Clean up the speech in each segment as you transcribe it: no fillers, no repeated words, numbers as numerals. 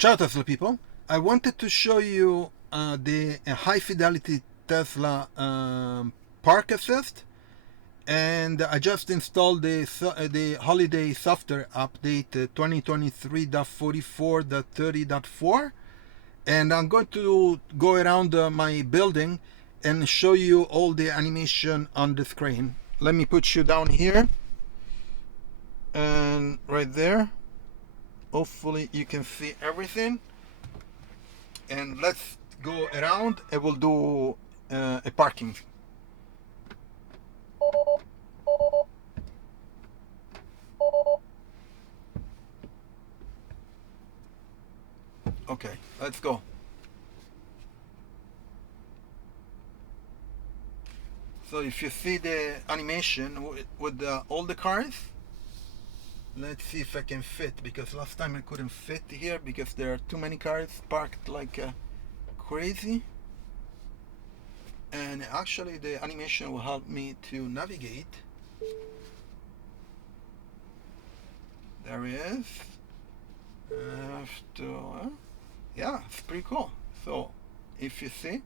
Ciao Tesla people. I wanted to show you the High Fidelity Tesla Park Assist, and I just installed the holiday software update 2023.44.30.4, and I'm going to go around my building and show you all the animation on the screen. Let me put you down here and right there. Hopefully you can see everything, and let's go around and we'll do a parking. Okay, let's go. So if you see the animation with all the cars, let's see if I can fit, because last time I couldn't fit here because there are too many cars parked like crazy. And actually the animation will help me to navigate. There he is. Yeah, it's pretty cool. So if you see,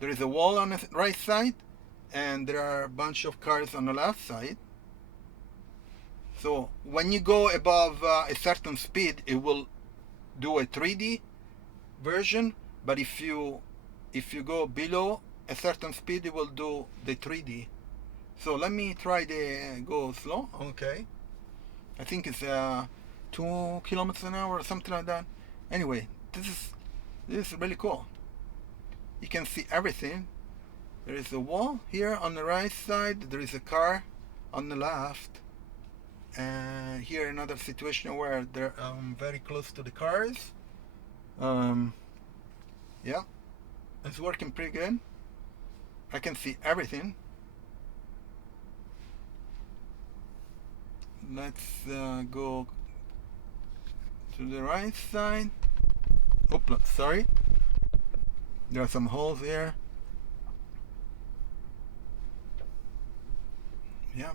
there is a wall on the right side and there are a bunch of cars on the left side. So when you go above a certain speed, it will do a 3D version, but if you go below a certain speed, it will do the 3D. So let me try the go slow. Okay, I think it's 2 kilometers an hour or something like that. Anyway, this is really cool. You can see everything. There is a wall here on the right side, there is a car on the left, and here another situation where they're very close to the cars. Yeah, it's working pretty good. I can see everything. Let's go to the right side. Oops, sorry. There are some holes here. Yeah.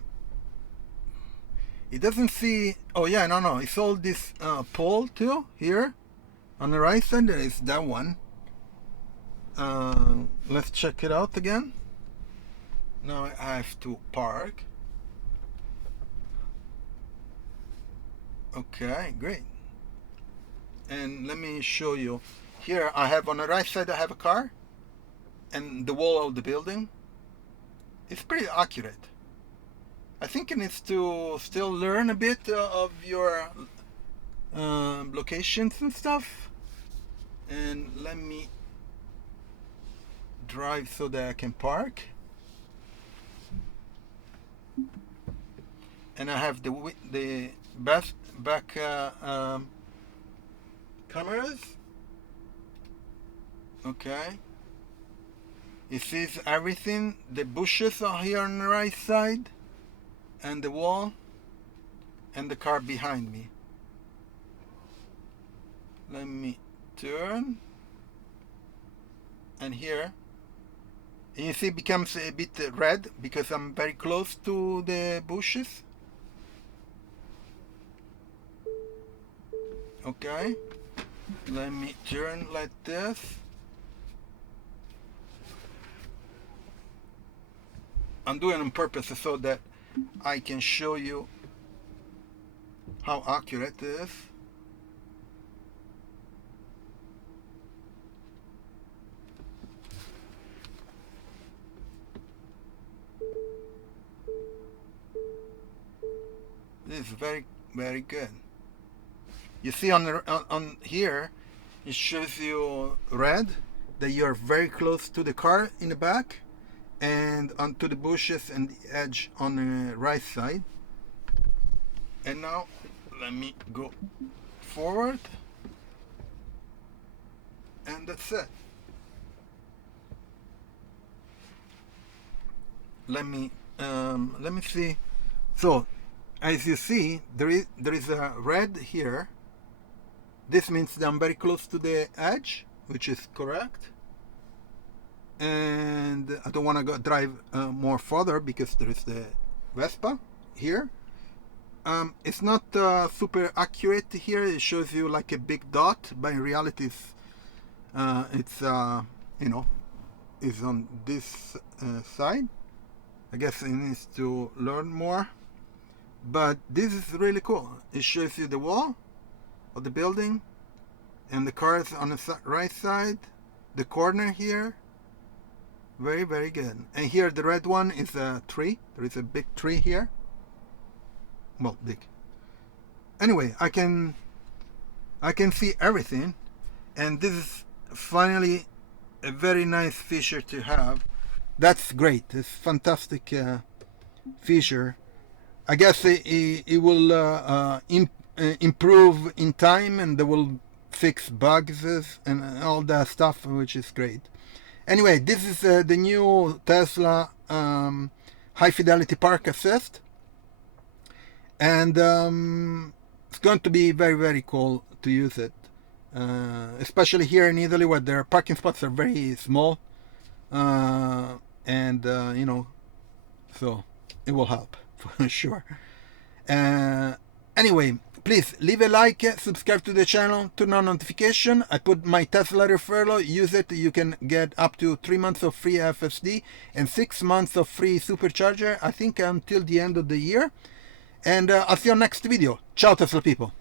It doesn't see. Oh yeah, no. It's all this pole too here on the right side. There is that one. Let's check it out again. Now I have to park. Okay, great. And let me show you. Here I have on the right side I have a car, and the wall of the building. It's pretty accurate. I think it needs to still learn a bit of your locations and stuff. And let me drive so that I can park. And I have the back cameras. Okay. It sees everything. The bushes are here on the right side, and the wall, and the car behind me. Let me turn. And here, and you see it becomes a bit red because I'm very close to the bushes. Okay, let me turn like this. I'm doing it on purpose so that I can show you how accurate it is. This is very, very good. You see on here, it shows you red, that you're very close to the car in the back, and onto the bushes and the edge on the right side. And now let me go forward, and that's it. Let me see. So as you see, there is a red here. This means that I'm very close to the edge, which is correct. And I don't want to drive more further because there is the Vespa here. It's not super accurate here. It shows you like a big dot, but in reality it's you know, is on this side. I guess it needs to learn more, but this is really cool. It shows you the wall of the building and the cars on the right side, the corner here. Very, very good. And here the red one is a tree. There is a big tree here. Well, big. Anyway, I can see everything, and this is finally a very nice feature to have. That's great. It's fantastic feature. I guess it will improve in time, and they will fix bugs and all that stuff, which is great. Anyway, this is the new Tesla High Fidelity Park Assist, and it's going to be very, very cool to use it, especially here in Italy where their parking spots are very small, and you know, so it will help for sure. Anyway, please leave a like, subscribe to the channel, turn on notification. I put my Tesla referral. Use it. You can get up to 3 months of free FSD and 6 months of free Supercharger, I think until the end of the year. And I'll see you on next video. Ciao Tesla people.